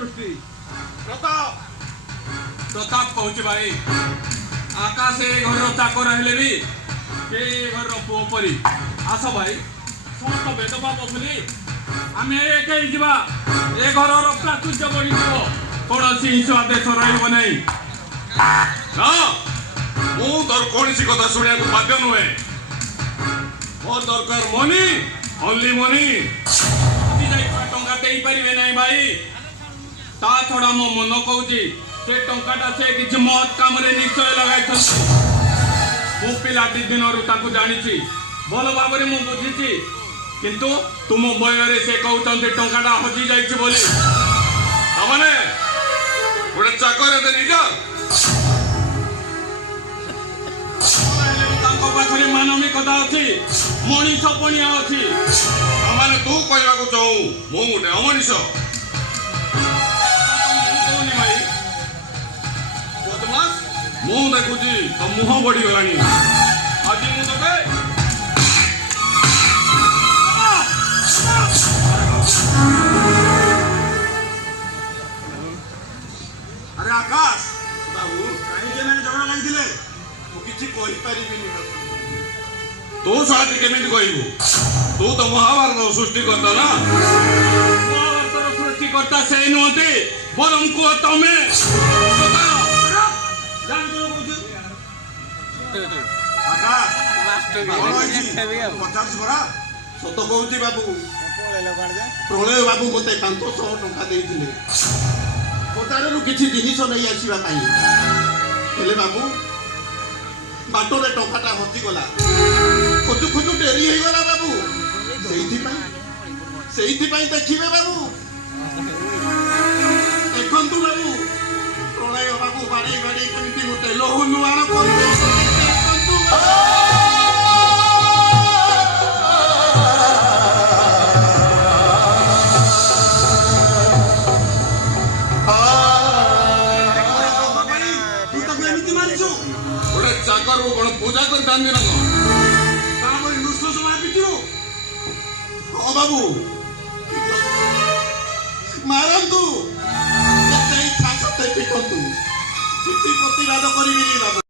सृष्टि प्रताप प्रताप कहूँ भाई आकाश ए घर चाकर हेले भी के घर पुओ परी आस भाई समस्त भेदभाव भूली आम एक जा ए घर प्राचुर्य बढ़ी कौन हिंसा देश रही कौन कथा शुणा बाध्य नुहे मोर दरकार मनी ओनली मनी टंका दे पारे ना भाई ता छड़ा मो मन कहूँ से टंकाटा से किसी महत् काम निश्चय लगाई मु पिलाटी दिन जानी भल भाव में मुझे बुझी किंतु तुम बयर से कहते टंकाटा हजि जाइए ताने गोटे चाकर एते निज पाखे मानविकता अच्छी मनीष पणिया अच्छी ताने तू कहवाक चाहू मु गोटे अमनीष भाई बदमाश मु देखुची तो मुह बढ़ी गलानी आज मु तबे अरे आकाश बाबू कहीं के मैंने झगड़ा लगी दिले मु किछि कहि परिबिनी तू साथी केमिति कहबू तू तो महाभारत सृष्टि करता ना महाभारत सृष्टि करता से नुहति बरम को तमे आकाश पचास भरा सत कहूँ बाबू प्रलय बाबू मत 500 टंका देइथिले बजारु किछि जिनिस नहीं आसीबा पाई हेले बाबू बाटोरे टंकाटा हजि गला खोजु खोजु डेरी हो गला बाबू सेइथि पाई देखिबे बाबू देखंतु बाबू प्रलय बाबू बाड़ी बाड़ी केमिति गोटे लहु लुआण करबे देखंतु चाकर कौन पूजा कर दानी ना दुष्ट समापित हाँ बाबू मारंतु पिटंतु किसी प्रतिवाद करी बाबू।